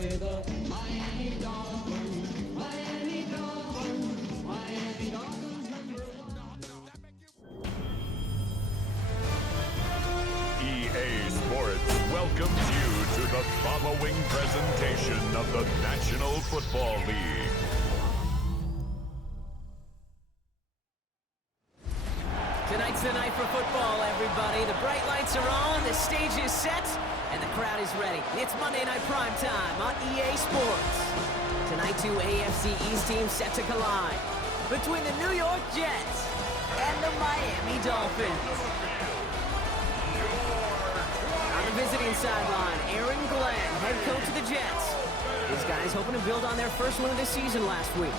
with the Miami Dolphins. Miami Dolphins. Miami Dolphins #1. EA Sports welcomes you to the following presentation of the National Football League. Tonight's the night for football, everybody. The bright lights are on, the stage is set, and the crowd is ready. It's Monday Night Primetime on EA Sports. Tonight, two AFC East teams set to collide between the New York Jets and the Miami Dolphins. On the visiting sideline, Aaron Glenn, head coach of the Jets. These guys hoping to build on their first win of the season last week.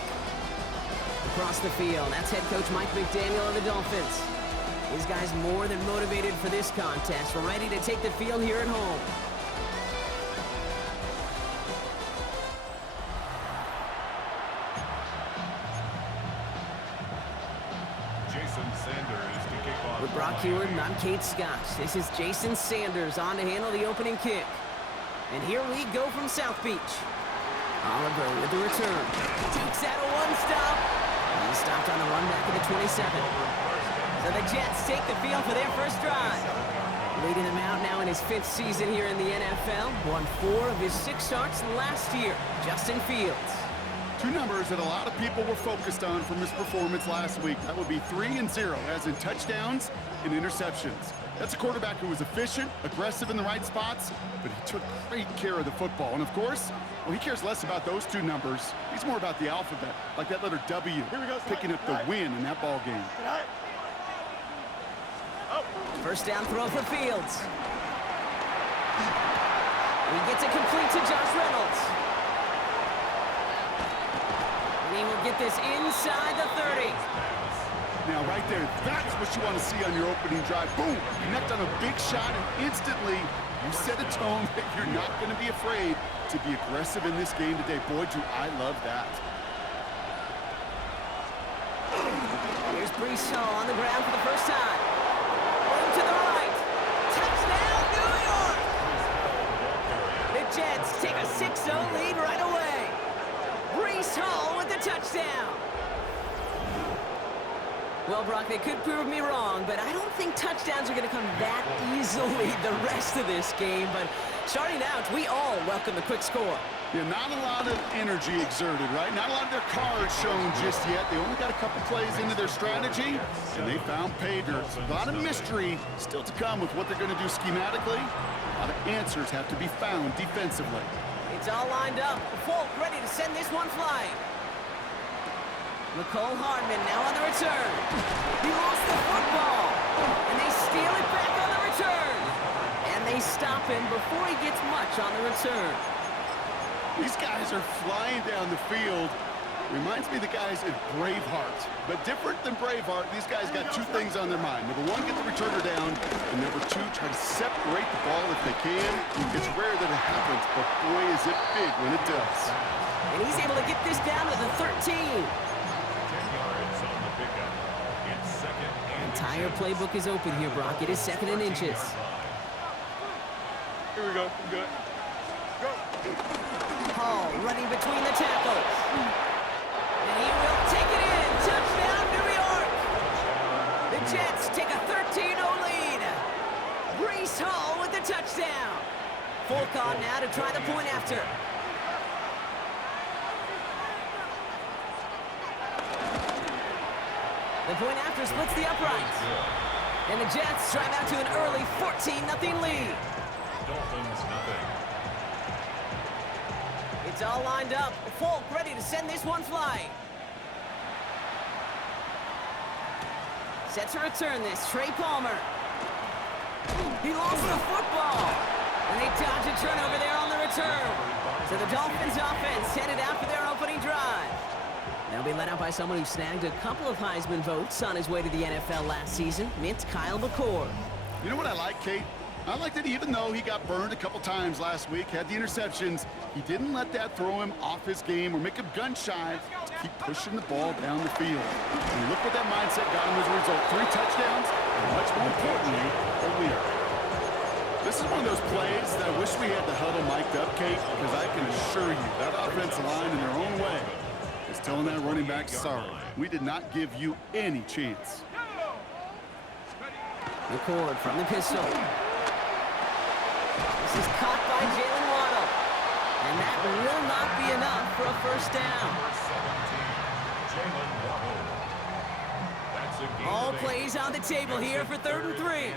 Across the field, that's head coach Mike McDaniel of the Dolphins. These guys more than motivated for this contest, ready to take the field here at home. Jason Sanders to kick off. With Brock Hewitt and I'm Kate Scott. This is Jason Sanders on to handle the opening kick. And here we go from South Beach. Oliver with the return. Takes out a one-stop. He's stopped on the run back at the 27. So the Jets take the field for their first drive. Leading them out now in his 5th season here in the NFL. Won 4 of his 6 starts last year. Justin Fields. Two numbers that a lot of people were focused on from his performance last week. That would be 3 and 0, as in touchdowns and interceptions. That's a quarterback who was efficient, aggressive in the right spots, but he took great care of the football. And of course, well, he cares less about those 2 numbers. He's more about the alphabet, like that letter W, picking up the win in that ball game. First down throw for Fields. He gets it complete to Josh Reynolds. And he will get this inside the 30. Now, right there, that's what you want to see on your opening drive. Boom! Connect on a big shot, and instantly you set a tone that you're not going to be afraid to be aggressive in this game today. Boy, do I love that. Here's Breece Hall on the ground for the first time. Going to the right. Touchdown, New York! The Jets take a 6-0 lead right away. Breece Hall with the touchdown. Well, Brock, they could prove me wrong, but I don't think touchdowns are going to come that easily the rest of this game. But starting out, we all welcome the quick score. Yeah, not a lot of energy exerted, right? Not a lot of their cards shown just yet. They only got a couple plays into their strategy, and they found pay dirt. A lot of mystery still to come with what they're going to do schematically. A lot of answers have to be found defensively. It's all lined up. Folk ready to send this one flying. Nicole Hardman now on the return. He lost the football, and they steal it back on the return. And they stop him before he gets much on the return. These guys are flying down the field. Reminds me of the guys in Braveheart. But different than Braveheart, these guys got 2 things on their mind. Number 1, get the returner down. And number 2, try to separate the ball if they can. It's rare that it happens, but boy, is it big when it does. And he's able to get this down to the 13. Entire playbook is open here, Brock. It is 2nd and inches. Here we go. Good. Go. Hall running between the tackles. And he will take it in. Touchdown, New York. The Jets take a 13-0 lead. Breece Hall with the touchdown. Folk on now to try the point after. The point after splits the uprights. And the Jets drive out to an early 14-0 lead. Dolphins nothing. It's all lined up. Folk ready to send this one flying. Set to return this. Trey Palmer. He lost the football. And they dodge a turnover there on the return. So the Dolphins offense headed out for their opening drive. They'll be led out by someone who snagged a couple of Heisman votes on his way to the NFL last season. It's Kyle McCord. You know what I like, Kate? I like that even though he got burned a couple times last week, had the interceptions, he didn't let that throw him off his game or make him gun-shy to keep pushing the ball down the field. And look what that mindset got him as a result. 3 touchdowns, and much more importantly, a win. This is one of those plays that I wish we had the huddle mic'd up, Kate, because I can assure you that offensive line in their own way is telling that running back, sorry, we did not give you any chance. McCord from the pistol. This is caught by Jalen Waddle. And that will not be enough for a first down. All plays on the table here for 3rd and 3.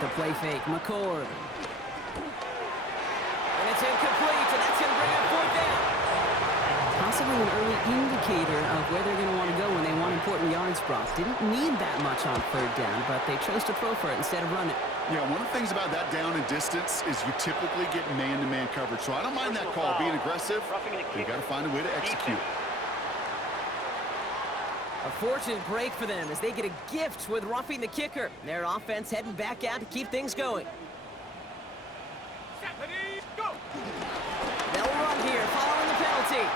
The play fake, McCord. And it's incomplete, and that's going to bring up 4th down. Possibly an early indicator of where they're going to want to go when they want important yards, Brock. Didn't need that much on 3rd down, but they chose to throw for it instead of run it. Yeah, one of the things about that down and distance is you typically get man-to-man coverage. So I don't mind that call, being aggressive. You got to find a way to execute. A fortunate break for them as they get a gift with roughing the kicker. Their offense heading back out to keep things going. They'll run here following the penalty.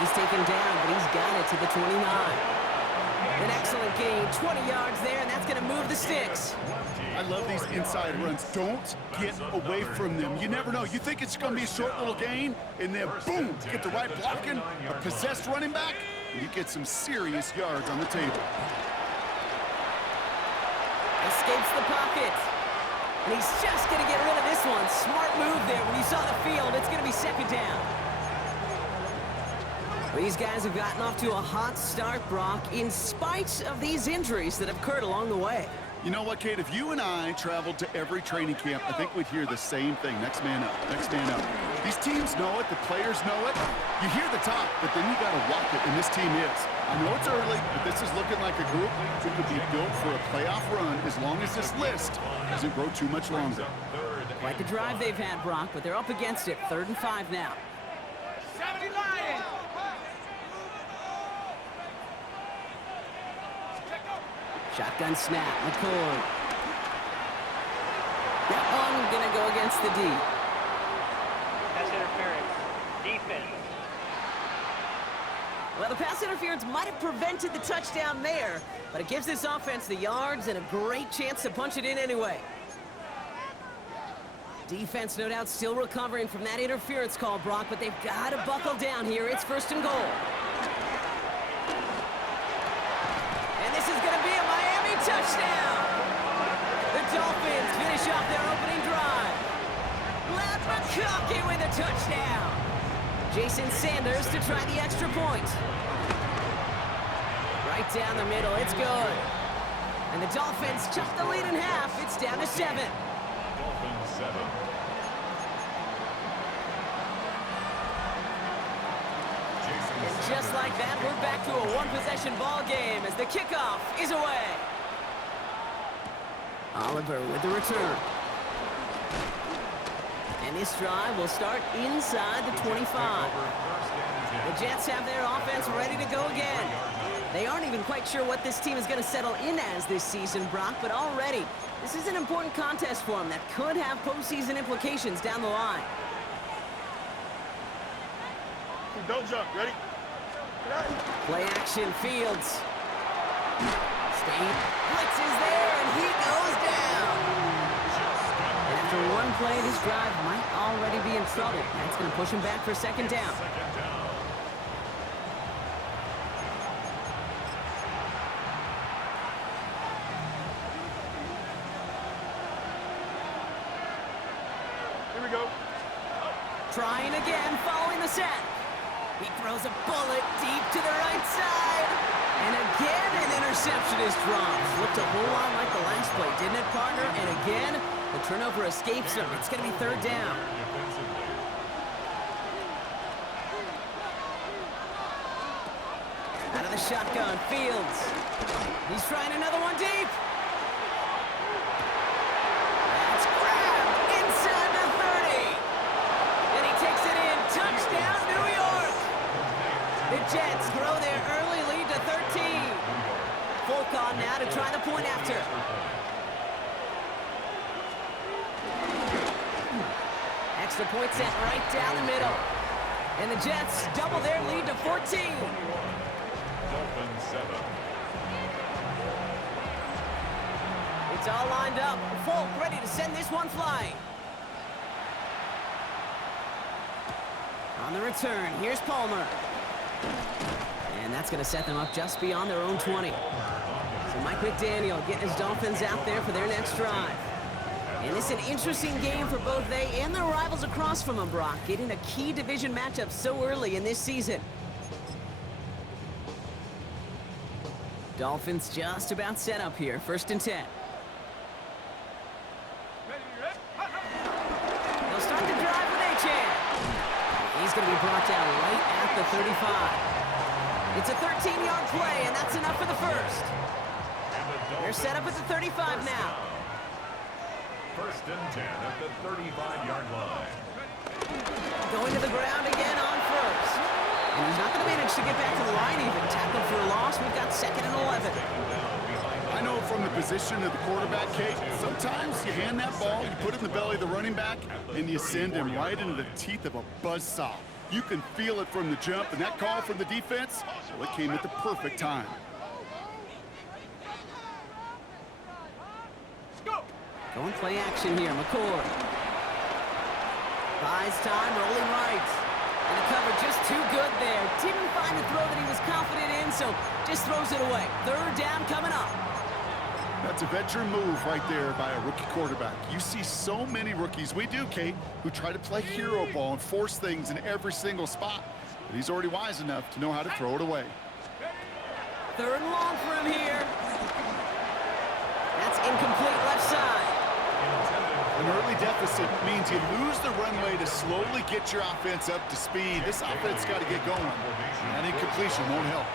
He's taken down, but he's got it to the 29. An excellent gain, 20 yards there, and that's going to move the sticks. I love these inside runs. Don't get away from them. You never know. You think it's going to be a short little gain, and then boom, get the right blocking, a possessed running back, and you get some serious yards on the table. Escapes the pocket. And he's just going to get rid of this one. Smart move there. When you saw the field, it's going to be 2nd down. These guys have gotten off to a hot start, Brock, in spite of these injuries that have occurred along the way. You know what, Kate? If you and I traveled to every training camp, I think we'd hear the same thing. Next man up, next man up. These teams know it. The players know it. You hear the talk, but then you got to walk it, and this team is. I know it's early, but this is looking like a group who could be built for a playoff run as long as this list doesn't grow too much longer. Quite the drive they've had, Brock, but they're up against it. 3rd and 5 now. 70 Lions! Shotgun snap, McCord. That one gonna go against the D. Pass interference. Defense. Well, the pass interference might have prevented the touchdown there, but it gives this offense the yards and a great chance to punch it in anyway. Defense, no doubt, still recovering from that interference call, Brock, but they've got to buckle down here. It's 1st and goal. And this is going to be a Miami touchdown. The Dolphins finish off their opening drive. Matt McConkey with a touchdown. Jason Sanders to try the extra point. Right down the middle, it's good. And the Dolphins chop the lead in half. It's down to 7. Dolphins 7. And just like that, we're back to a one-possession ball game as the kickoff is away. Oliver with the return. And this drive will start inside the 25. The Jets have their offense ready to go again. They aren't even quite sure what this team is going to settle in as this season, Brock, but already this is an important contest for them that could have postseason implications down the line. Don't jump. Ready? Play action, Fields. State blitz is there, and he goes down. And after one play, this drive might already be in trouble. That's going to push him back for 2nd down. Here we go. Trying again, following the set. He throws a bullet deep to the right side. And again, an interception is dropped. Looked a whole lot like the last play, didn't it, partner? And again, the turnover escapes him. It's going to be 3rd down. Out of the shotgun, Fields. He's trying another one deep. That's grabbed inside the 30. And he takes it in. Touchdown, New York. The Jets grow their early lead to 13. Fulcon now to try the point after. Extra point set right down the middle. And the Jets double their lead to 14. Dolphins 7. all lined up. Folk ready to send this one flying. On the return, here's Palmer. And that's going to set them up just beyond their own 20. So Mike McDaniel getting his Dolphins out there for their next drive. And it's an interesting game for both they and their rivals across from them, Brock, getting a key division matchup so early in this season. Dolphins just about set up here, 1st and 10. They'll start the drive with Achane. He's going to be brought down right at the 35. It's a 13-yard play, and that's enough for the first. They're set up at the 35 now. 1st and 10 at the 35-yard line. Going to the ground again on first. And he's not going to manage to get back to the line even. Tackled for a loss. We've got 2nd and 11. I know from the position of the quarterback, Kate, sometimes you hand that ball, you put it in the belly of the running back, and you send him right into the teeth of a buzzsaw. You can feel it from the jump, and that call from the defense, well, it came at the perfect time. Going play action here, McCord. Buys time, rolling right. And the cover just too good there. Didn't find the throw that he was confident in, so just throws it away. 3rd down coming up. That's a veteran move right there by a rookie quarterback. You see so many rookies, we do, Kate, who try to play hero ball and force things in every single spot. But he's already wise enough to know how to throw it away. 3rd and long for him here. That's incomplete left side. An early deficit means you lose the runway to slowly get your offense up to speed. This offense got to get going. That incompletion won't help.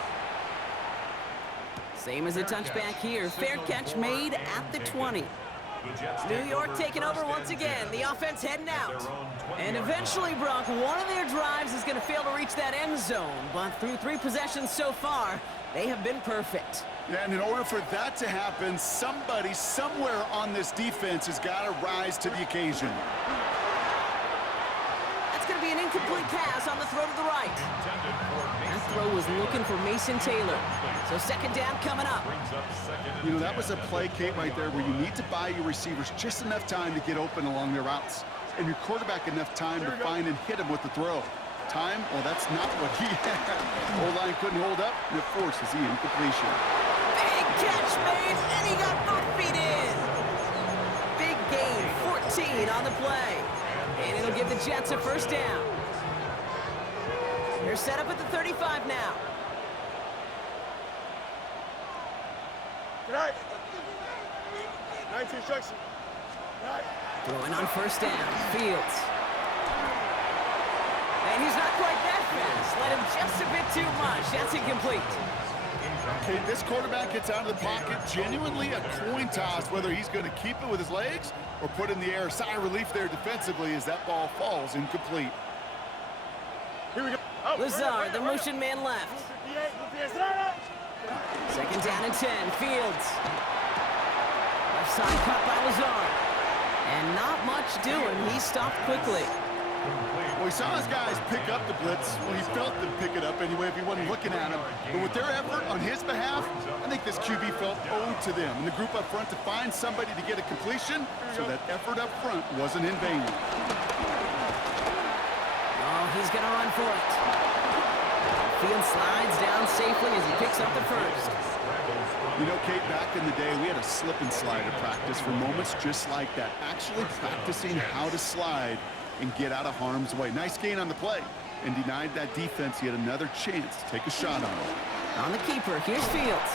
Same as a touchback here. Fair catch made at the 20. New York taking over once again. The offense heading out. And eventually, Brock, one of their drives is going to fail to reach that end zone. But through 3 possessions so far, they have been perfect. Yeah, and in order for that to happen, somebody somewhere on this defense has got to rise to the occasion. That's going to be an incomplete pass on the throw to the right. That throw was looking for Mason Taylor. So 2nd down coming up. You know, that was a play, Kate, right there where you need to buy your receivers just enough time to get open along their routes. And your quarterback enough time to find and hit him with the throw. Time? Well, that's not what he had. O-line couldn't hold up, and it forces the incompletion. Big catch made, and he got both feet in. Big gain, 14 on the play. And it'll give the Jets a 1st down. They're set up at the 35 now. Good night. 19 instruction. Throwing on 1st down, Fields. And he's not quite that fast. Let him just a bit too much. That's incomplete. Okay, this quarterback gets out of the pocket, genuinely a coin toss, whether he's going to keep it with his legs or put it in the air. Sigh of relief there defensively as that ball falls incomplete. Here we go. Oh, Lazard, the motion man left. 2nd down and 10, Fields. Left side cut by Lazard. And not much doing. He stopped quickly. Well, he saw his guys pick up the blitz. Well, he felt them pick it up anyway if he wasn't looking at him. But with their effort on his behalf, I think this QB felt owed to them and the group up front to find somebody to get a completion, so that effort up front wasn't in vain. Oh, he's going to run for it. Field slides down safely as he picks up the 1st. You know, Kate, back in the day, we had a slip and slide at practice for moments just like that. Actually practicing how to slide and get out of harm's way. Nice gain on the play, and denied that defense yet another chance to take a shot on him. On the keeper, here's Fields.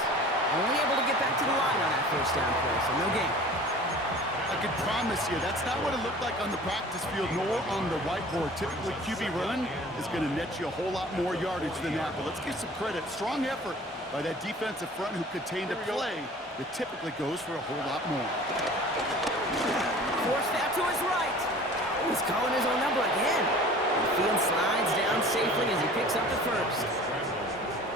Only able to get back to the line on that 1st down play, so no gain. I can promise you, that's not what it looked like on the practice field, nor on the whiteboard. Typically, QB run is going to net you a whole lot more yardage than that, but let's give some credit. Strong effort by that defensive front who contained a play that typically goes for a whole lot more. Forced out to his right. Oh, he's calling his own number again. The field slides down safely as he picks up the 1st.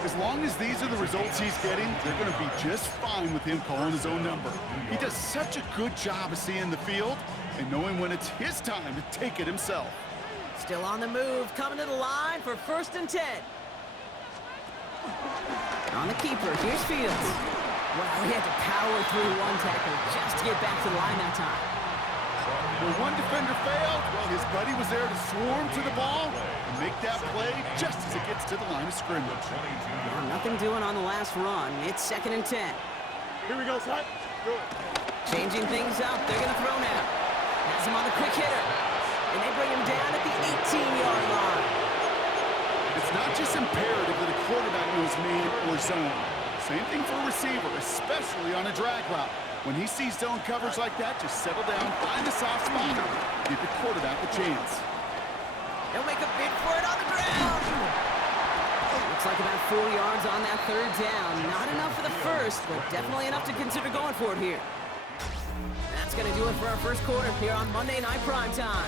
As long as these are the results he's getting, they're going to be just fine with him calling his own number. He does such a good job of seeing the field and knowing when it's his time to take it himself. Still on the move, coming to the line for 1st and 10. On the keeper, here's Fields. Wow, he had to power through one tackle just to get back to the line that time. Well, one defender failed. Well, his buddy was there to swarm to the ball and make that play just as it gets to the line of scrimmage. Well, nothing doing on the last run. It's 2nd and 10. Here we go, son. Do it. Changing things up. They're going to throw now. Has him on the quick hitter. And they bring him down at the 18-yard line. It's not just imperative that a quarterback knows man or zone. Same thing for a receiver, especially on a drag route. When he sees zone coverage like that, just settle down, find a soft spot, give your quarterback a chance. He'll make a bid for it on the ground. Looks like about 4 yards on that 3rd down. Not enough for the first, but definitely enough to consider going for it here. That's going to do it for our first quarter here on Monday Night Primetime.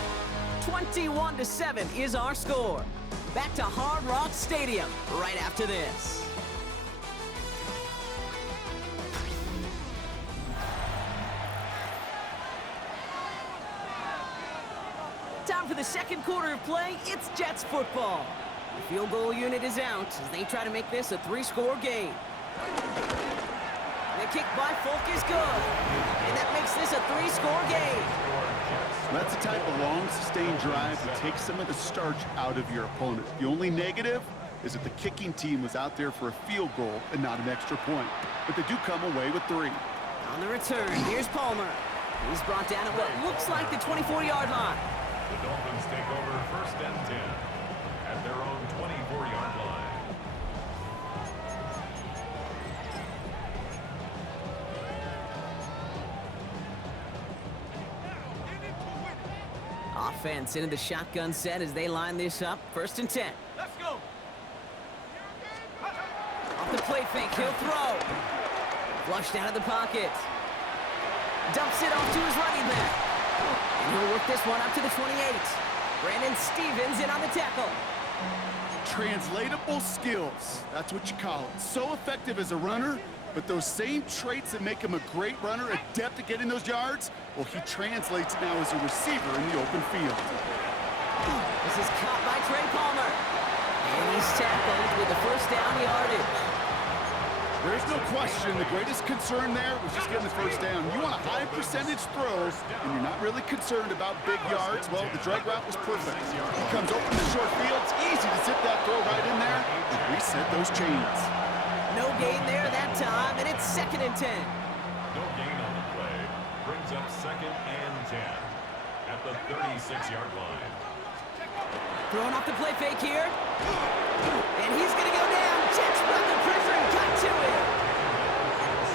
21-7 is our score. Back to Hard Rock Stadium right after this. Time for the second quarter of play. It's Jets football. The field goal unit is out as they try to make this a 3-score game. The kick by Folk is good. And that makes this a 3-score game. That's the type of long, sustained drive that takes some of the starch out of your opponent. The only negative is that the kicking team was out there for a field goal and not an extra point. But they do come away with 3. On the return, here's Palmer. He's brought down at what looks like the 24-yard line. The Dolphins take over 1st and 10 at their own 24-yard line. Offense into the shotgun set as they line this up. 1st and 10. Let's go. Off the play fake, he'll throw. Flushed out of the pocket. Dumps it off to his running back. And he'll work this one up to the 28. Brandon Stevens in on the tackle. Translatable skills, that's what you call it. So effective as a runner, but those same traits that make him a great runner, adept at getting those yards, well, he translates now as a receiver in the open field. This is caught by Trey Palmer. And he's tackled with the 1st down yardage. There's no question the greatest concern there was just getting the 1st down. You want a high percentage throw, and you're not really concerned about big yards. Well, the drag route was perfect. He comes open the short field. It's easy to zip that throw right in there and reset those chains. No gain there that time, and it's 2nd and 10. No gain on the play. Brings up 2nd and 10 at the 36-yard line. Throwing off the play fake here. And he's going to go down. Jets brought the pressure and got to it.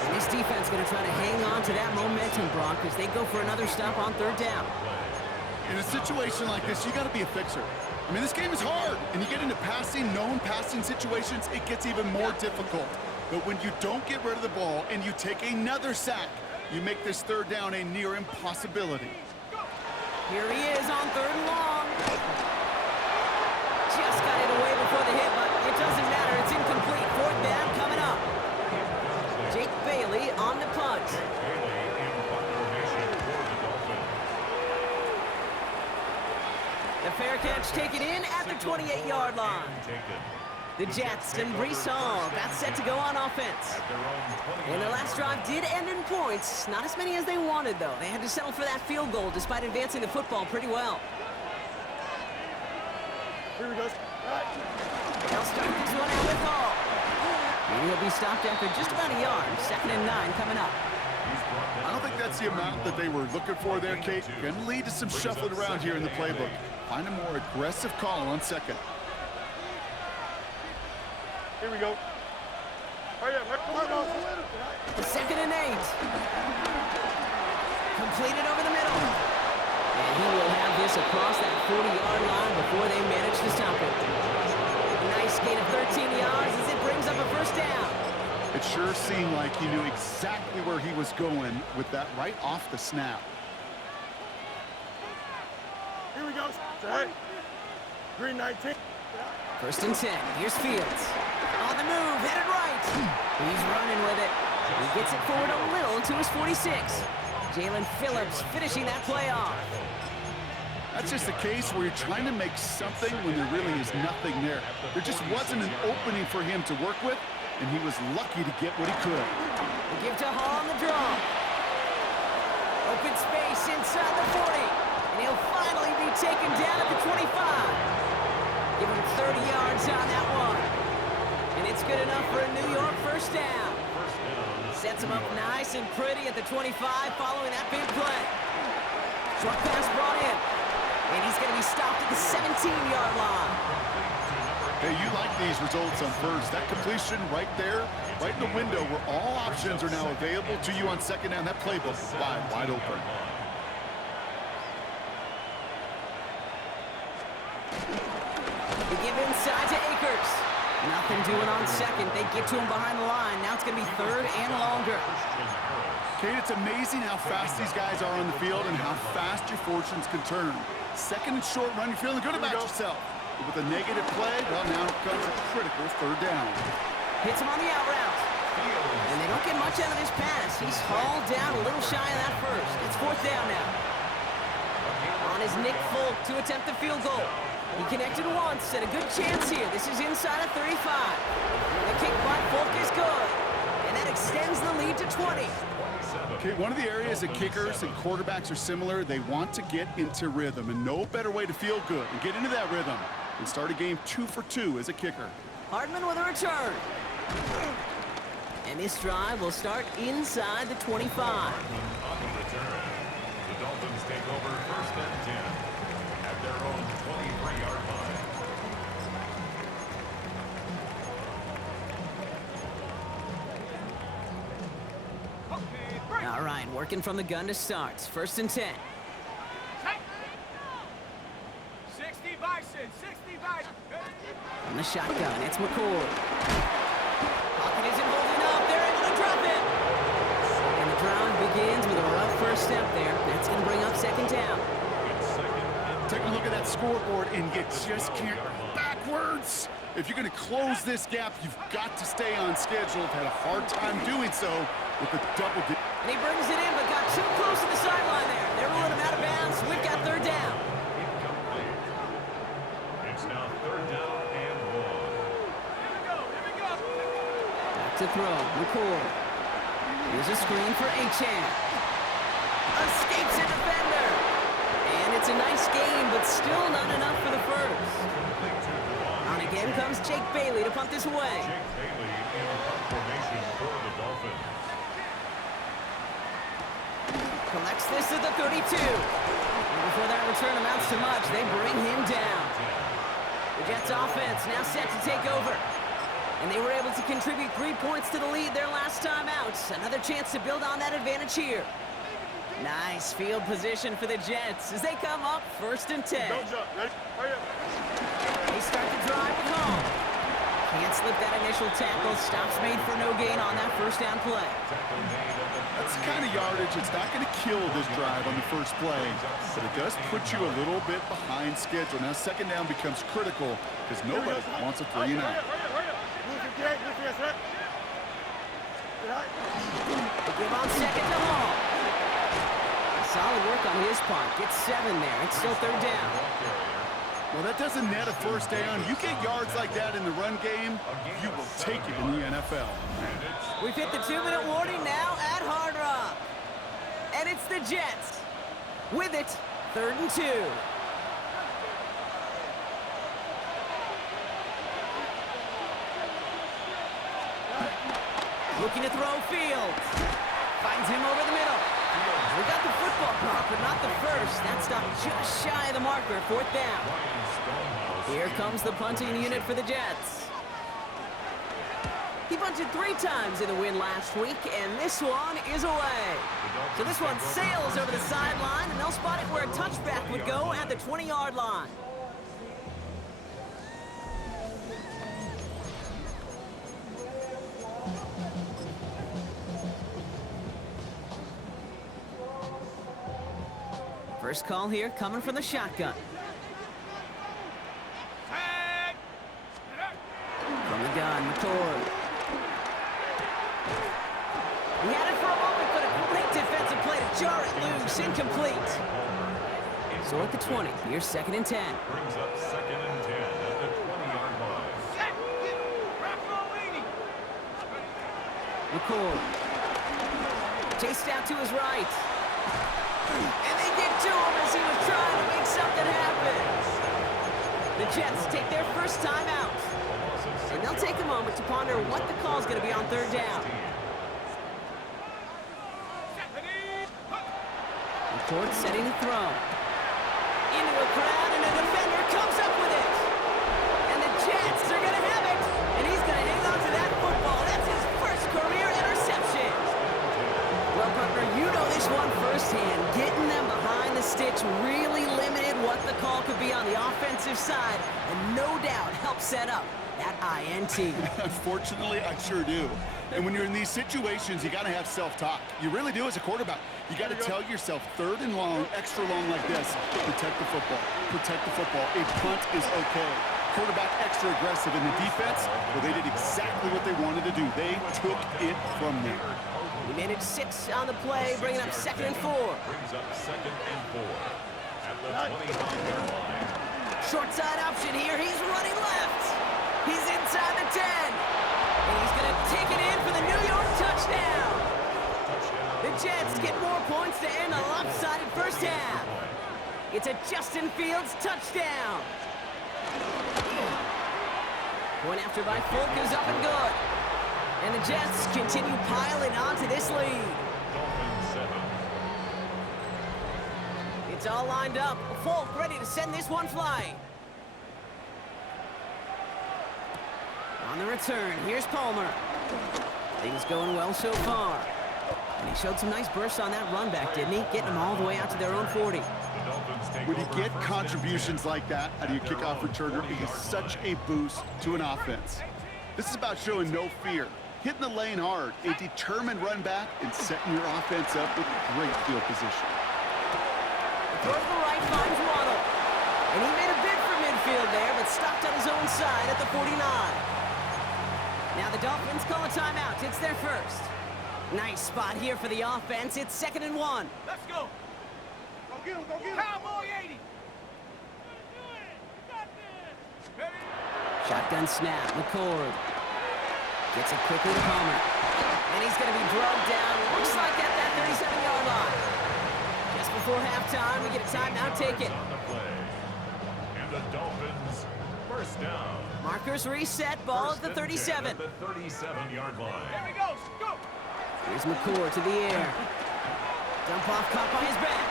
And this defense going to try to hang on to that momentum, Brock, as they go for another stop on 3rd down. In a situation like this, you got to be a fixer. I mean, this game is hard, and you get into known passing situations, it gets even more difficult. But when you don't get rid of the ball and you take another sack, you make this 3rd down a near impossibility. Here he is on 3rd and long. Just got it away before the hit, but it doesn't matter. It's incomplete. 4th down coming up. Jake Bailey on the punt. The fair catch taken in at the 28-yard line. The Jets and Brees Hall about set to go on offense. And their last drive did end in points. Not as many as they wanted, though. They had to settle for that field goal despite advancing the football pretty well. Here we go. They'll start this one out with Hall. And he'll be stopped after just about a yard. 2nd and 9 coming up. I don't think that's the amount that they were looking for there, Kate. Going to lead to some shuffling around here in the playbook. Find a more aggressive call on 2nd. Here we go. Hurry up. Come on. The 2nd and 8. Completed over the middle. And he will have this across that 40-yard line before they manage to stop it. A nice gain of 13 yards as it brings up a 1st down. It sure seemed like he knew exactly where he was going with that right off the snap. Here we go. Set. Green 19. 1st and 10. Here's Fields. On the move, headed right. He's running with it. He gets it forward a little to his 46. Jalen Phillips finishing that play off. That's just a case where you're trying to make something when there really is nothing there. There just wasn't an opening for him to work with, and he was lucky to get what he could. They give to Hall on the draw. Open space inside the 40. And he'll finally be taken down at the 25. Give him 30 yards on that one. And it's good enough for a New York first down. Sets him up nice and pretty at the 25 following that big play. Short pass brought in. And he's going to be stopped at the 17-yard line. Hey, you like these results on first. That completion right there, right in the window where all options are now available to you on second down. That playbook is wide open. We give inside to Akers. Nothing doing on second. They get to him behind the line. Now it's going to be third and longer. Kate, it's amazing how fast these guys are on the field and how fast your fortunes can turn. Second and short run, you're feeling good about yourself. But with a negative play, well, now comes a critical third down. Hits him on the out route. And they don't get much out of this pass. He's hauled down a little shy of that first. It's fourth down now. On is Nick Folk to attempt the field goal. He connected once and a good chance here. This is inside of 35. The kick by Folk is good. And that extends the lead to 20. Okay, one of the areas that kickers and quarterbacks are similar, they want to get into rhythm. And no better way to feel good and get into that rhythm and start a game 2 for 2 as a kicker. Hardman with a return. And this drive will start inside the 25. On the return, the Dolphins take over first and 10 at their own 23-yard line. All right, working from the gun to start. First and 10. 60 Bison, 60 Bison. From the shotgun, it's McCord. Pocket isn't holding up. They're able to drop it. And the drive begins with a rough first step there. That's going to bring up second down. Take a look at that scoreboard, and you just can't go backwards. If you're going to close this gap, you've got to stay on schedule. I've had a hard time doing so with the double dip. And he brings it in, but got too close to the sideline there. They're ruling him out of bounds. We've got third down. Incomplete. It's now third down and 1. Here we go. Back to throw. McCord. Here's a screen for Achane. Escapes a defender. And it's a nice game, but still not enough for the first. On again comes Jake Bailey to punt this away. Jake Bailey in formation for the Dolphins. Collects this at the 32. And before that return amounts to much, they bring him down. The Jets offense now set to take over. And they were able to contribute 3 points to the lead their last time out. Another chance to build on that advantage here. Nice field position for the Jets as they come up first and 10. Don't jump. Ready? Hurry up. They start the drive with home. Can't slip that initial tackle. Stops made for no gain on that first down play. That's the kind of yardage. It's not going to kill this drive on the first play, but it does put you a little bit behind schedule. Now second down becomes critical because nobody wants a 3 and out. Hurry up. Move your gate. Move your set. They give on second to Hall. Solid work on his part. Gets 7 there. It's still third down. Well, that doesn't net a first down. You get yards like that in the run game, you will take it in the NFL. We've hit the 2-minute warning now at Hard Rock. And it's the Jets. With it, third and 2. Looking to throw Fields. Finds him over the middle. We got the football block, but not the first. That stopped just shy of the marker, fourth down. Here comes the punting unit for the Jets. He punted 3 times in the win last week, and this one is away. So this one sails over the sideline, and they'll spot it where a touchback would go at the 20-yard line. First call here coming from the shotgun. From the gun, McCord. He had it for a moment, but a great defensive play to jar it loose, incomplete. So at the 20, here's second and 10. Brings up second and 10 at the 20-yard line. McCord. Chased out to his right. And they get to him as he was trying to make something happen. The Jets take their first time out. And they'll take a moment to ponder what the call is going to be on third down. McCord setting the throw. Into a crowd, and a defender comes up with it. And the Jets are going to have it. And he's going to hang on to that football. That's his first career interception. Well, partner, you know this one firsthand. Getting them behind the sticks really limited what the call could be on the offensive side, and no doubt helped set up that INT. Unfortunately, I sure do. And when you're in these situations, you got to have self-talk. You really do as a quarterback. You got to tell yourself third and long, extra long like this, protect the football. Protect the football. A punt is okay. Quarterback extra aggressive in the defense. Well, they did exactly what they wanted to do. They took it from there. He managed 6 on the play, bringing up 2nd and 4. Brings up 2nd and 4 at the 25-yard line. Short side option here. He's running left. He's inside the 10. And he's going to take it in for the New York touchdown. The Jets get more points to end a lopsided first half. It's a Justin Fields touchdown. Point after by Folk is up and good. And the Jets continue piling onto this lead. It's all lined up. Folk ready to send this one flying. On the return, here's Palmer. Things going well so far. And he showed some nice bursts on that run back, didn't he? Getting them all the way out to their own 40. When you get contributions like that out of your kickoff returner, it is such a boost to an offense. This is about showing no fear, hitting the lane hard, a determined run back, and setting your offense up with great field position. Throw to the right finds Waddle. And he made a bid for midfield there, but stopped on his own side at the 49. Now the Dolphins call a timeout. It's their first. Nice spot here for the offense. It's 2nd and 1. Let's go. Go get him, go get him. Cowboy 80. Shotgun snap, McCord. Gets it quickly to Palmer. And he's going to be drugged down. Looks like at that 37-yard line. Just before halftime, we get a timeout taken. And the Dolphins first down. Markers reset, ball at the 37. At the 37-yard line. There he goes. Go. Here's McCord to the air. Dump off caught by his back.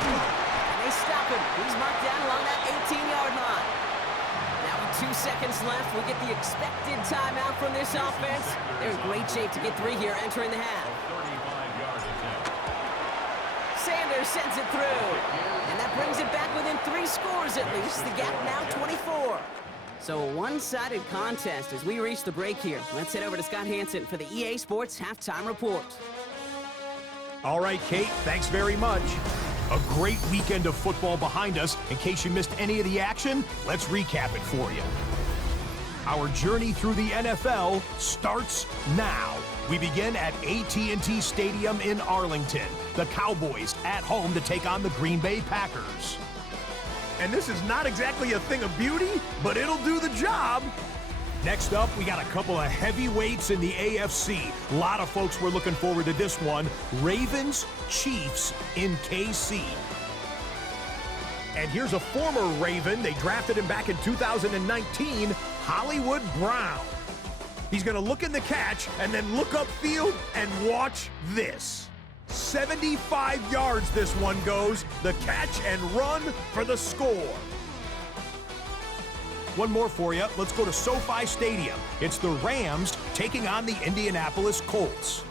And they stop him. He's marked down along that 18-yard line. Now with 2 seconds left, we get the expected timeout from this offense. They're in great shape to get 3 here entering the half. 35-yard attempt. Sanders sends it through. And that brings it back within 3 scores at least. The gap now 24. So a one-sided contest as we reach the break here. Let's head over to Scott Hansen for the EA Sports Halftime Report. All right, Kate, thanks very much. A great weekend of football behind us. In case you missed any of the action, let's recap it for you. Our journey through the NFL starts now. We begin at AT&T Stadium in Arlington. The Cowboys at home to take on the Green Bay Packers. And this is not exactly a thing of beauty, but it'll do the job. Next up, we got a couple of heavyweights in the AFC. A lot of folks were looking forward to this one. Ravens, Chiefs in KC. And here's a former Raven. They drafted him back in 2019, Hollywood Brown. He's going to look in the catch and then look upfield and watch this. 75 yards this one goes. The catch and run for the score. One more for you. Let's go to SoFi Stadium. It's the Rams taking on the Indianapolis Colts.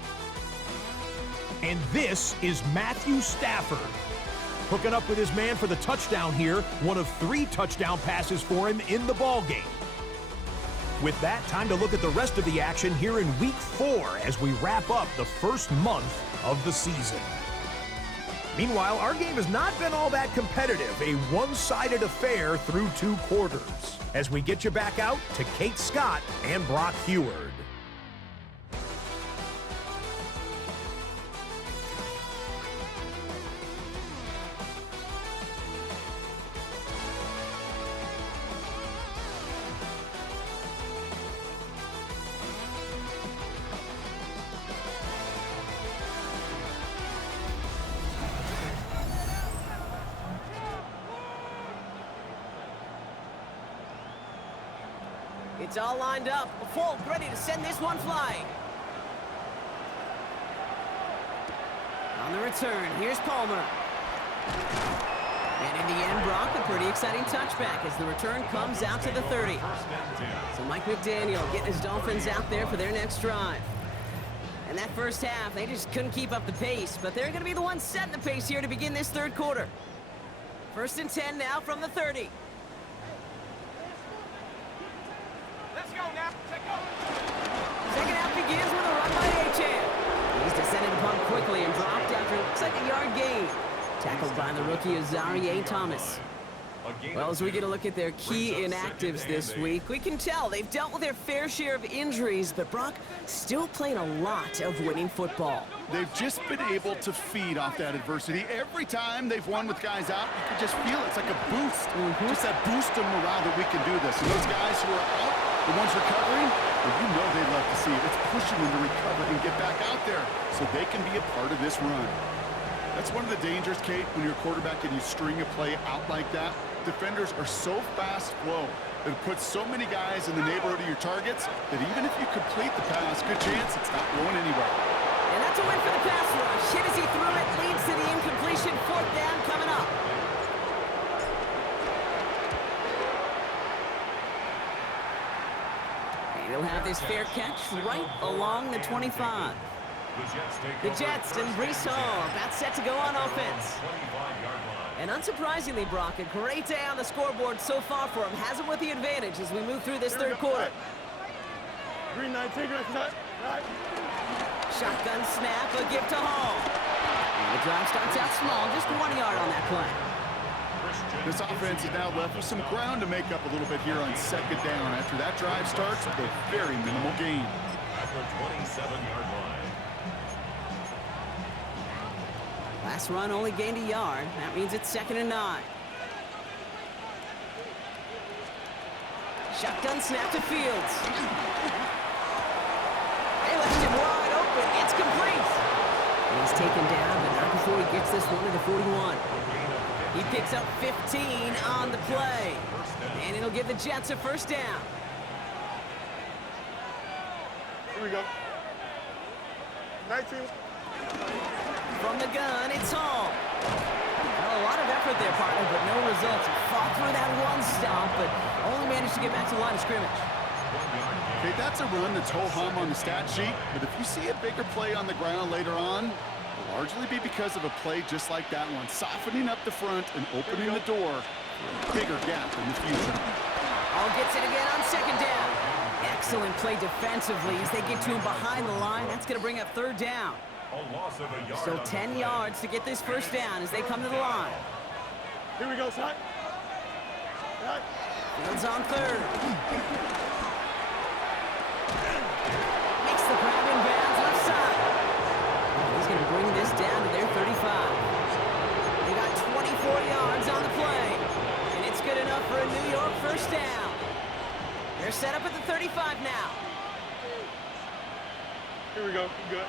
And this is Matthew Stafford. Hooking up with his man for the touchdown here. One of 3 touchdown passes for him in the ballgame. With that, time to look at the rest of the action here in Week 4 as we wrap up the first month of the season. Meanwhile, our game has not been all that competitive, a one-sided affair through 2 quarters. As we get you back out to Kate Scott and Brock Heward. It's all lined up. Folk ready to send this one flying. On the return, here's Palmer. And in the end, Brock, a pretty exciting touchback as the return comes out to the 30. So Mike McDaniel getting his Dolphins out there for their next drive. And that first half, they just couldn't keep up the pace, but they're going to be the ones setting the pace here to begin this third quarter. 1st and 10 now from the 30. Let's go now. Take over. Second half begins with a run by Achane. He's descended upon quickly and dropped after it looks like a yard gain. Tackled by the rookie Azarie Thomas. Well, as we get a look at their key inactives this week, we can tell they've dealt with their fair share of injuries, but Brock still playing a lot of winning football. They've just been able to feed off that adversity. Every time they've won with guys out, you can just feel it. It's like a boost. Just that boost of morale that we can do this. And those guys who are out, the ones recovering, well, you know they love to see it. It's pushing them to recover and get back out there so they can be a part of this run. That's one of the dangers, Kate, when you're a quarterback and you string a play out like that. Defenders are so fast flow that it puts so many guys in the neighborhood of your targets that even if you complete the pass, good chance it's not going anywhere. And that's a win for the pass rush. Hit as he threw it, leads to the incompletion. 4th down coming up. And he'll have this fair catch right along the 25. The Jets and Breece Hall about set to go on offense. And unsurprisingly, Brock, a great day on the scoreboard so far for him. Has him with the advantage as we move through this third quarter. Green 19, right. Shotgun snap, a give to Hall. And the drive starts out small, just 1 yard on that play. This offense is now left with some ground to make up a little bit here on 2nd down after that drive starts with a very minimal gain. At the 27-yard line. Last run only gained a yard. That means it's 2nd and 9. Shotgun snap to Fields. They left him wide open. It's complete. And he's taken down, but not before he gets this one to the 41. He picks up 15 on the play. And it'll give the Jets a 1st down. Here we go. 19. From the gun, it's Hall. Well, a lot of effort there, partner, but no results. He fought through that one stop, but only managed to get back to the line of scrimmage. Okay, that's a run that's ho-hum on the stat sheet, but if you see a bigger play on the ground later on, it'll largely be because of a play just like that one, softening up the front and opening the door for a bigger gap in the future. Hall gets it again on 2nd down. Excellent play defensively as they get to him behind the line. That's going to bring up 3rd down. A loss of a yard. So 10 yards to get this 1st down as they come to the line. Here we go, son. Right. Fields on 3rd. Makes the grab in bounds left side. He's going to bring this down to their 35. They got 24 yards on the play. And it's good enough for a New York 1st down. They're set up at the 35 now. Here we go. Good.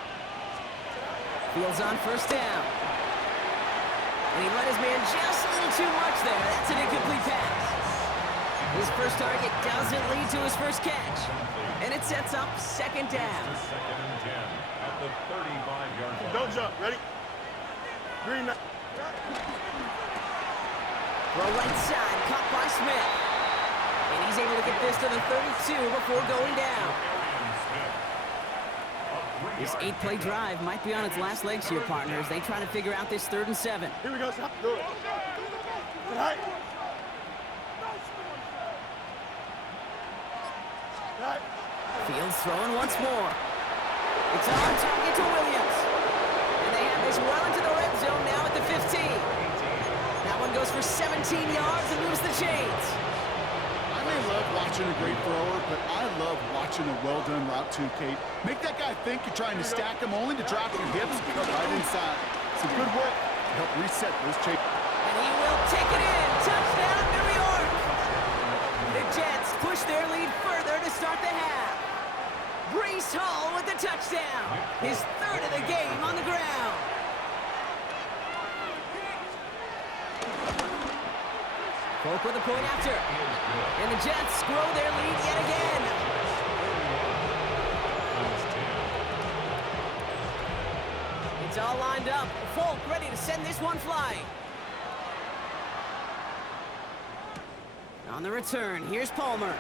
Fields on 1st down. And he let his man just a little too much there. That's an incomplete pass. His first target doesn't lead to his first catch. And it sets up 2nd down. 2nd and 10 at the 35-yard line. Don't jump. Ready? Green 9. Throw right side, caught by Smith. And he's able to get this to the 32 before going down. This 8-play drive might be on its last legs here, partners. They try to figure out this 3rd and 7. Here we go, son. Do it. Right. Right. Fields throwing once more. It's on target to Williams. And they have this well into the red zone now at the 15. That one goes for 17 yards and moves the chains. I may love watching a great thrower, but I love watching a well-done route too, Kate. Make that guy think you're trying to stack him only to drop your hips and cut right inside. Some good work to help reset those chains. And he will take it in. Touchdown, New York. The Jets push their lead further to start the half. Breece Hall with the touchdown. His 3rd of the game on the ground. Folk with a point after. And the Jets grow their lead yet again. It's all lined up. Folk ready to send this one flying. On the return, here's Palmer.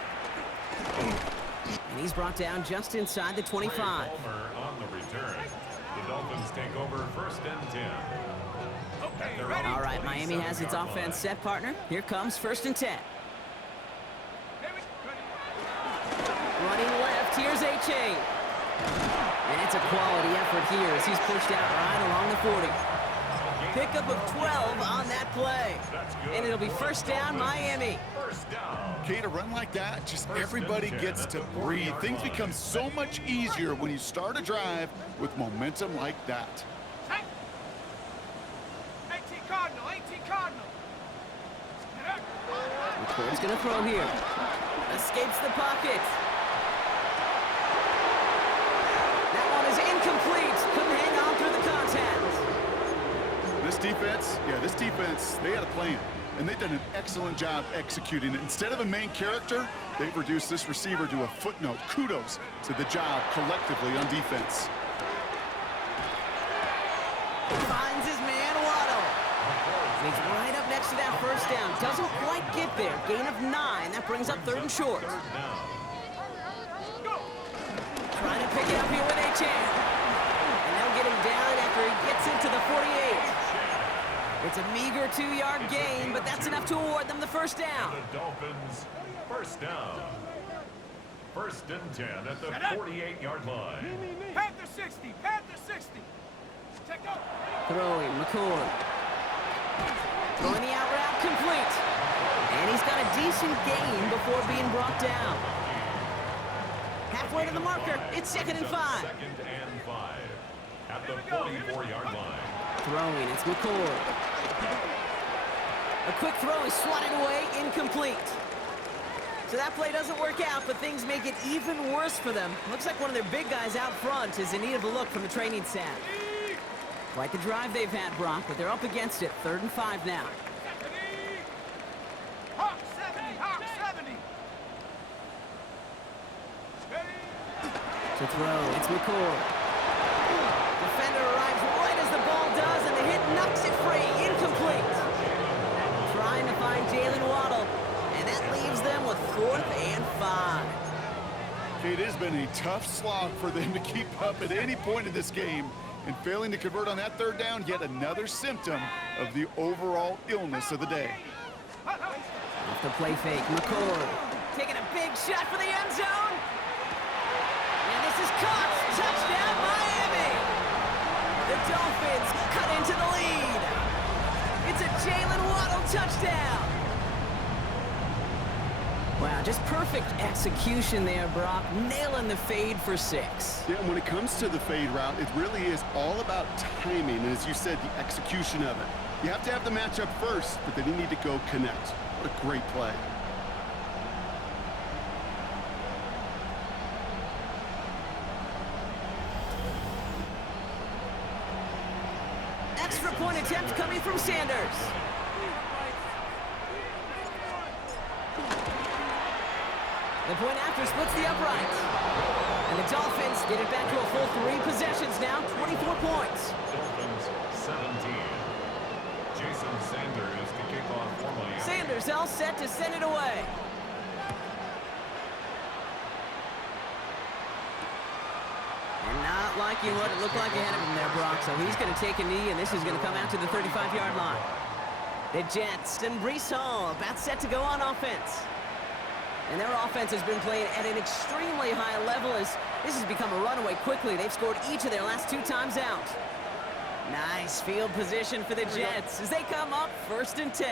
And he's brought down just inside the 25. Palmer on the return. The Dolphins take over first and 10. All right, Miami has its offense set, partner. Here comes first and 10. Running left, here's A-Chain. And it's a quality effort here as he's pushed out right along the 40. Pickup of 12 on that play. And it'll be first down, Miami. Kate, a run like that, just everybody gets to breathe. Things become so much easier when you start a drive with momentum like that. 18 Cardinal, 18 Cardinal. McCord's going to throw here. Escapes the pocket. That one is incomplete. Couldn't hang on through the contact. This defense, they had a plan, and they've done an excellent job executing it. Instead of a main character, they've reduced this receiver to a footnote. Kudos to the job collectively on defense. Finds his man, Waddle. And he's right up next to that first down. Doesn't quite get there. Gain of 9. That brings up third and short. Trying to pick it up here with A-Chan. And they'll get him down after he gets into the 48. It's a meager 2-yard gain, but that's enough to award them the first down. The Dolphins, first down. First and 10 at the 48-yard line. Panther 60, Panther 60. Check out. Throwing, McCord. Throwing the out route, complete. And he's got a decent gain before being brought down. Halfway to the marker, it's 2nd and 5. 2nd and 5 at the 44-yard line. Throwing, it's McCord. A quick throw is swatted away, incomplete. So that play doesn't work out, but things make it even worse for them. Looks like one of their big guys out front is in need of a look from the training staff. Quite the drive they've had, Brock, but they're up against it. 3rd and 5 now. Hawk 70, Hawk 70. To throw, it's McCord. Defender arrives right as the ball does, and the hit knocks it free. Incomplete. Trying to find Jalen Waddle, and that leaves them with 4th and 5. It has been a tough slog for them to keep up at any point in this game, and failing to convert on that 3rd down, yet another symptom of the overall illness of the day. Off the play fake, McCord taking a big shot for the end zone. And this is caught. Touchdown, Miami. The Dolphins cut into the lead. It's a Jalen Waddle touchdown. Wow, just perfect execution there, Brock. Nailing the fade for 6. Yeah, when it comes to the fade route, it really is all about timing, and as you said, the execution of it. You have to have the matchup first, but then you need to go connect. What a great play. Extra point attempt coming from Sanders. The point after splits the upright. And the Dolphins get it back to a full 3 possessions now, 24 points. Dolphins 17. Jason Sanders to kick off for Miami. Sanders all set to send it away. And not liking what it looked like ahead of him there, Brock. So he's going to take a knee, and this is going to come out to the 35-yard line. The Jets and Breece Hall about set to go on offense. And their offense has been playing at an extremely high level as this has become a runaway quickly. They've scored each of their last 2 times out. Nice field position for the Jets as they come up 1st and 10.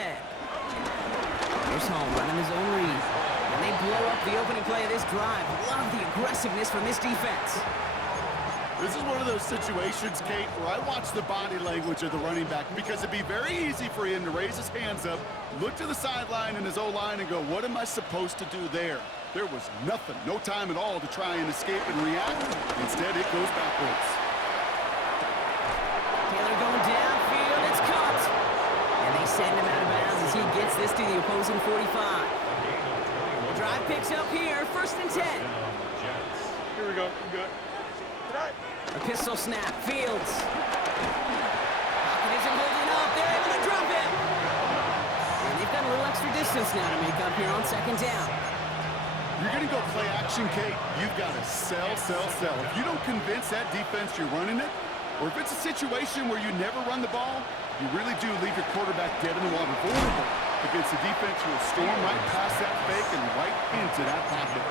Here's Hall running his own read. And they blow up the opening play of this drive. Love the aggressiveness from this defense. This is one of those situations, Kate, where I watch the body language of the running back because it'd be very easy for him to raise his hands up, look to the sideline in his O-line and go, what am I supposed to do there? There was nothing, no time at all to try and escape and react. Instead, it goes backwards. Taylor going downfield, it's caught. And they send him out of bounds as he gets this to the opposing 45. The drive picks up here, 1st and 10. Here we go. You good? Tonight. A pistol snap, Fields. Pocket isn't holding up. They're able to drop it. And they've got a little extra distance now to make up here on 2nd down. You're going to go play action, Kate. You've got to sell. If you don't convince that defense you're running it, or if it's a situation where you never run the ball, you really do leave your quarterback dead in the water, vulnerable against a defense who will storm right past that fake and right into that pocket.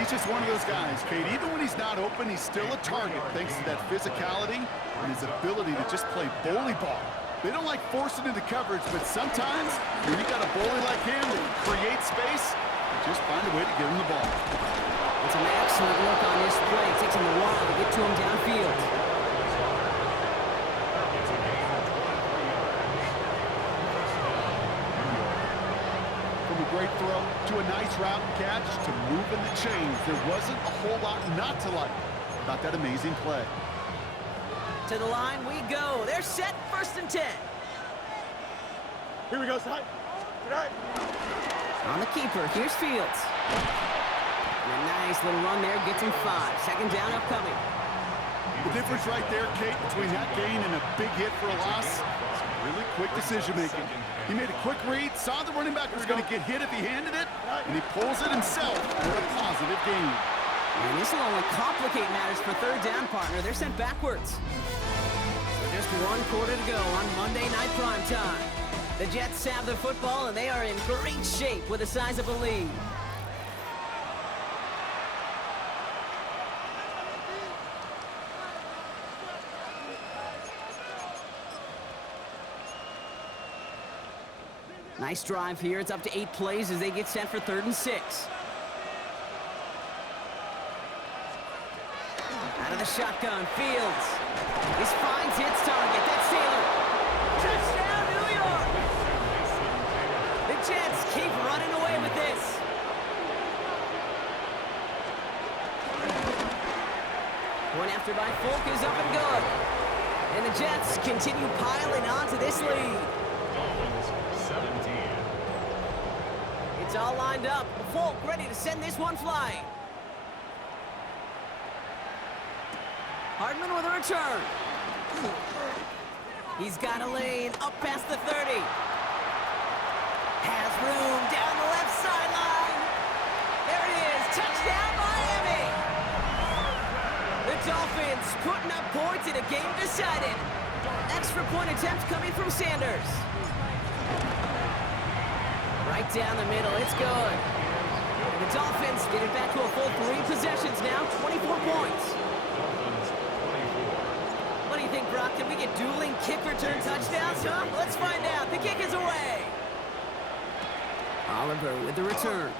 He's just one of those guys, Kate. Even when he's not open, he's still a target thanks to that physicality and his ability to just play bully ball. They don't like forcing into coverage, but sometimes when you got a bully like him that create space, just find a way to get him the ball. It's an excellent look on this play. It takes him a while to get to him downfield. From a great throw to a nice route and catch to moving the chains, there wasn't a whole lot not to like about that amazing play. To the line we go. They're set, 1st and 10. Here we go, Ty. Tonight. On the keeper, here's Fields. And a nice little run there, gets him 5. 2nd down upcoming. The difference right there, Kate, between that gain and a big hit for a loss is really quick decision-making. He made a quick read, saw the running back was going to get hit if he handed it, and he pulls it himself for a positive gain. And this will only complicate matters for 3rd down, partner. They're sent backwards. So just 1 quarter to go on Monday Night Primetime. The Jets have the football, and they are in great shape with the size of a lead. Nice drive here. It's up to 8 plays as they get set for 3rd and 6. Out of the shotgun, Fields. He finds his target. That's Taylor. Touchdown, New York! The Jets keep running away with this. One after by Folk is up and good. And the Jets continue piling onto this lead. Dolphins 17. It's all lined up. Folk ready to send this one flying. Hardman with a return. He's got a lane up past the 30. Has room down the left sideline. There it is. Touchdown, Miami. The Dolphins putting up points in a game decided. Extra point attempt coming from Sanders. Right down the middle. It's good. And the Dolphins get it back to a full 3 possessions now. 24 points. What do you think, Brock? Can we get dueling kick return touchdowns, huh? Let's find out. The kick is away. Oliver with the return.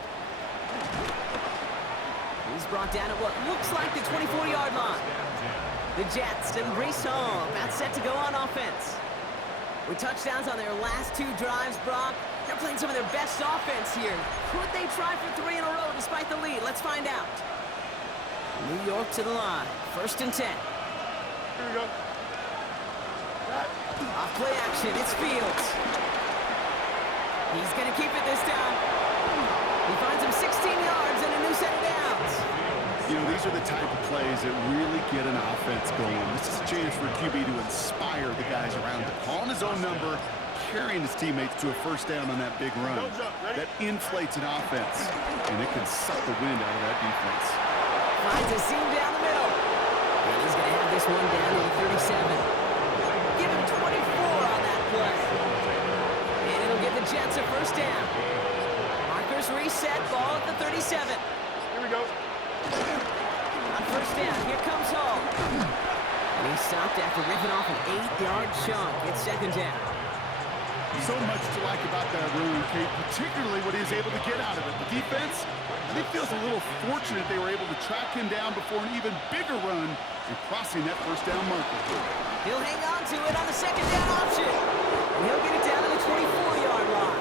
He's brought down at what looks like the 24-yard line. The Jets and Brees Hall about set to go on offense. With touchdowns on their last 2 drives, Brock, they're playing some of their best offense here. Could they try for 3 in a row despite the lead? Let's find out. New York to the line. 1st and 10. Here we go. Off play action, it's Fields. He's going to keep it this time. He finds him 16 yards and a new set of downs. You know, these are the type of plays that really get an offense going. This is a chance for a QB to inspire the guys around him. Calling his own number, carrying his teammates to a 1st down on that big run. That inflates an offense, and it can suck the wind out of that defense. Finds a seam down the middle. And he's going to have this one down to the 37. Give him 24 on that play. And it'll give the Jets a 1st down. Markers reset, ball at the 37. Here we go. On 1st down, here comes Hall. And he stopped after ripping off an 8-yard chunk. It's 2nd down. So much to like about that run, Kate, particularly what he was able to get out of it. The defense, I think, feels a little fortunate they were able to track him down before an even bigger run and crossing that 1st down marker. He'll hang on to it on the 2nd down option. And he'll get it down to the 24-yard line.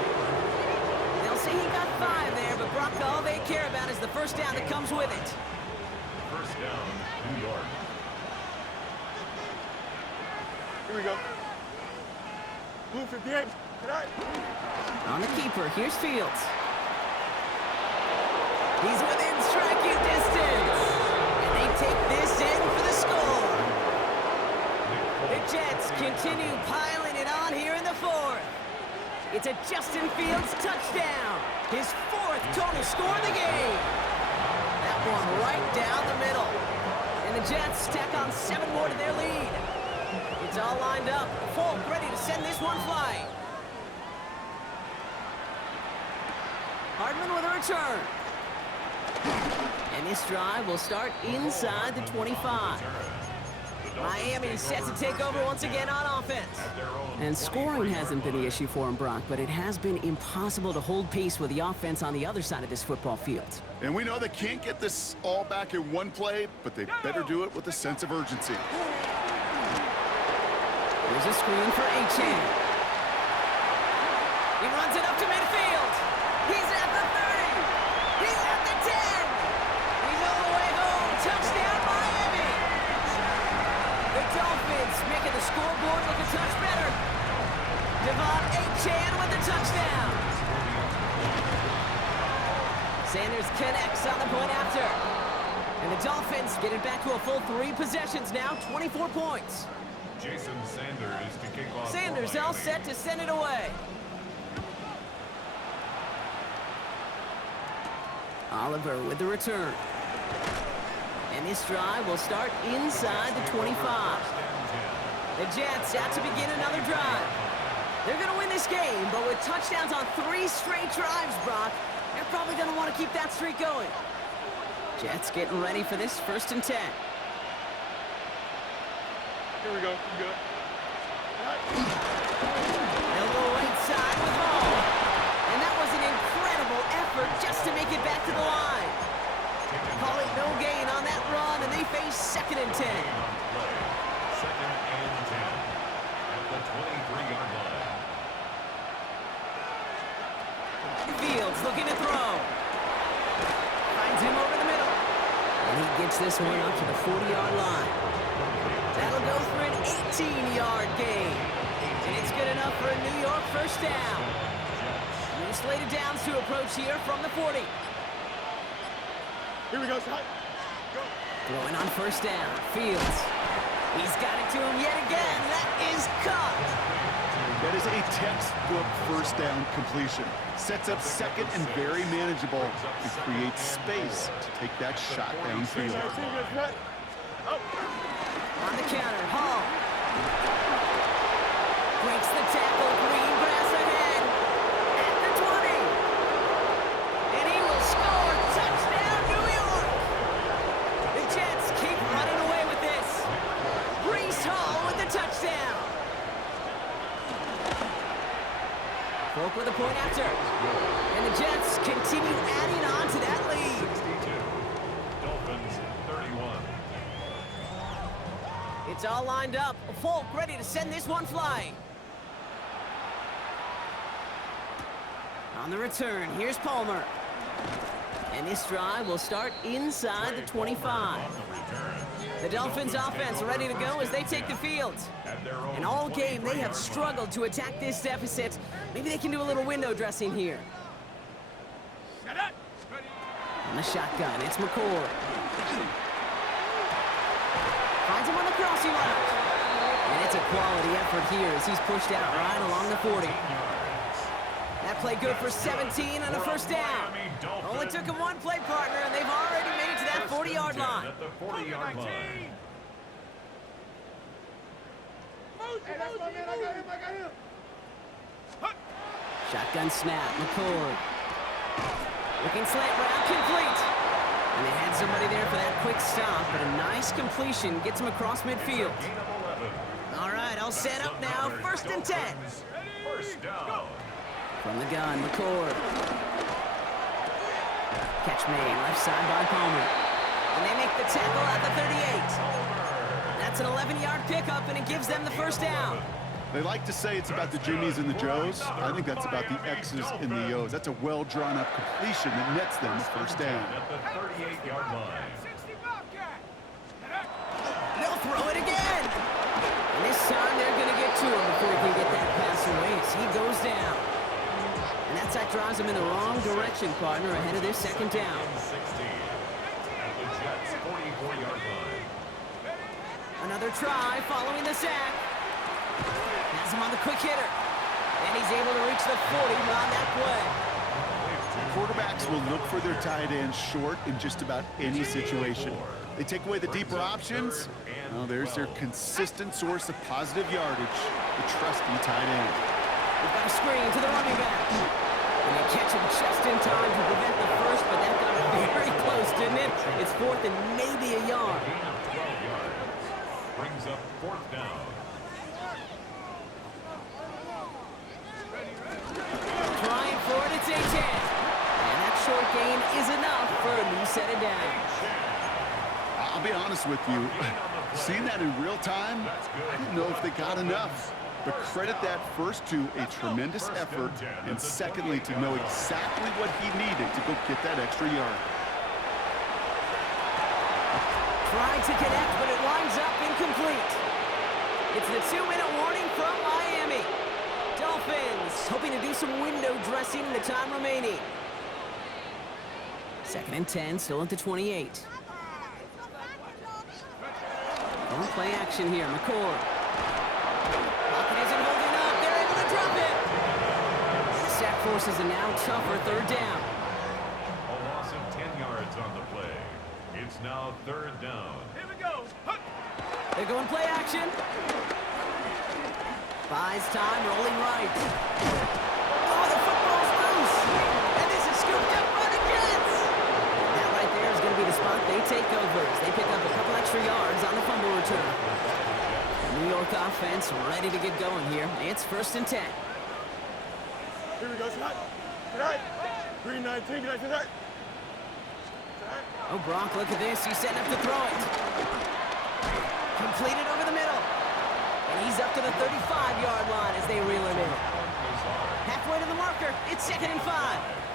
They'll say he got 5 there, but Brock, all they care about is the 1st down that comes with it. 1st down, New York. Here we go. Blue 58. On the keeper, here's Fields. He's within striking distance. And they take this in for the score. The Jets continue piling it on here in the fourth. It's a Justin Fields touchdown. His fourth total score of the game. That one right down the middle. And the Jets tack on 7 more to their lead. It's all lined up. Folk ready to send this one flying. Hardman with a return. And this drive will start inside the 25. Miami set to take over once again on offense. And scoring hasn't been the issue for him, Brock, but it has been impossible to hold pace with the offense on the other side of this football field. And we know they can't get this all back in one play, but they better do it with a sense of urgency. Here's a screen for A-Chain. He runs it up to midfield. He's at the 30. He's at the 10. He's all the way home. Touchdown, Miami. The Dolphins making the scoreboard look a touch better. Devon A-Chain with the touchdown. Sanders connects on the point after. And the Dolphins get it back to a full 3 possessions now, 24 points. Jason Sanders to kick off. Sanders all set to send it away. Oliver with the return. And this drive will start inside the 25. The Jets out to begin another drive. They're going to win this game, but with touchdowns on 3 straight drives, Brock, they're probably going to want to keep that streak going. Jets getting ready for this 1st and 10. Here we go. You good? They'll go right side with Hall. And that was an incredible effort just to make it back to the line. Call it no gain on that run, and they face 2nd and 10. 2nd and 10 at the 23-yard line. Fields looking to throw. Finds him over the middle. And he gets this one up to the 40-yard line. That'll go for an 18-yard gain. And it's good enough for a New York 1st down. New slated downs to approach here from the 40. Here we go, Scott. Go. Throwing on 1st down. Fields. He's got it to him yet again. That is caught. That is a textbook 1st down completion. Sets up 2nd and very manageable and creates space to take that shot downfield. On the counter, Hall. Breaks the tackle, green grass ahead. At the 20. And he will score. Touchdown, New York. The Jets keep running away with this. Breece Hall with the touchdown. Folk with a point after. And the Jets continue adding on to that lead. 62. Dolphins 31. It's all lined up. Folk ready to send this one flying. On the return, here's Palmer. And this drive will start inside the 25. The Dolphins offense ready to go as they take the field. And all game, they have struggled to attack this deficit. Maybe they can do a little window dressing here. On the shotgun, it's McCord. Finds him on the crossing route. And it's a quality effort here as he's pushed out right along the 40. That play good for 17 and a 1st down. Only took him 1 play partner, and they've already made it to that 40-yard line. At the 40-yard line. Hey, that's my man. I got him. Shotgun snap, McCord. Looking slant route, complete. And they had somebody there for that quick stop, but a nice completion gets him across midfield. Gain of 11. All right, all set up now, 1st and 10. 1st down. From the gun, McCord. Catch made, left side by Palmer. And they make the tackle at the 38. That's an 11-yard pickup, and it gives them the 1st down. They like to say it's about the Jimmies and the Joes. I think that's about the X's and the O's. That's a well-drawn-up completion that nets them the 1st down. At the 38-yard line. They'll throw it again. And this time they're going to get to him before he can get that pass away as he goes down. drives them in the wrong direction, partner, ahead of this second down. 16 at the Jets' 44-yard line. Another try following the sack. Has him on the quick hitter. And he's able to reach the 40 on that play. Quarterbacks will look for their tight end short in just about any situation. They take away the deeper options. Well, there's their consistent source of positive yardage, the trusty tight end. We've got a screen to the running back. And they catch him just in time to prevent the first, but that got very close, didn't it? It's fourth and maybe a yard. Gain of 12 yards. Brings up fourth down. Trying for it, it's A-10. And that short gain is enough for a new set of downs. I'll be honest with you, seeing that in real time, I didn't know if they got enough. But credit that first to a tremendous effort, and secondly to know exactly what he needed to go get that extra yard. Tried to connect, but it winds up incomplete. It's the 2-minute warning from Miami. Dolphins hoping to do some window dressing in the time remaining. 2nd and 10, still at the 28. On play action here, McCord. Pocket isn't holding up. They're able to drop it. The sack forces a now tougher third down. A loss of 10 yards on the play. It's now third down. Here we go. They're going play action. Buys time, rolling right. Oh, the football's loose. And this is scooped up by the Jets. That right there is going to be the spot they take over as they pick up a couple extra yards on the fumble return. New York offense ready to get going here. It's 1st and 10. Here we go, Scott. Tonight. Green 19, get out to that. Oh, Brock, look at this. He's setting up to throw it. Completed over the middle. And he's up to the 35-yard line as they reel him in. Halfway to the marker. It's 2nd and 5.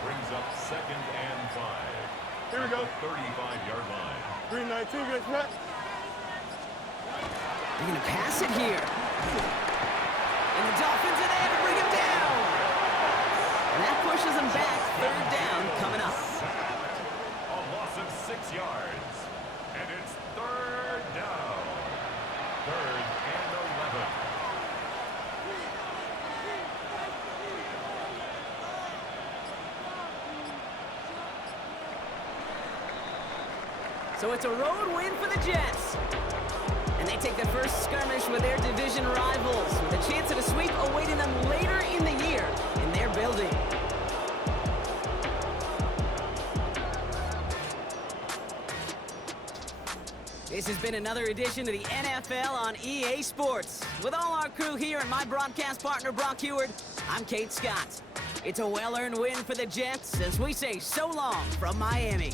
Brings up 2nd and 5. Here we go. 35-yard line. Green 19, get out to that. They're going to pass it here. And the Dolphins are there to bring him down. And that pushes him back. 3rd down coming up. A loss of 6 yards. And it's 3rd down. 3rd and 11. So it's a road win for the Jets. And they take their first skirmish with their division rivals, with a chance at a sweep awaiting them later in the year in their building. This has been another edition of the NFL on EA Sports. With all our crew here and my broadcast partner, Brock Heward, I'm Kate Scott. It's a well-earned win for the Jets as we say so long from Miami.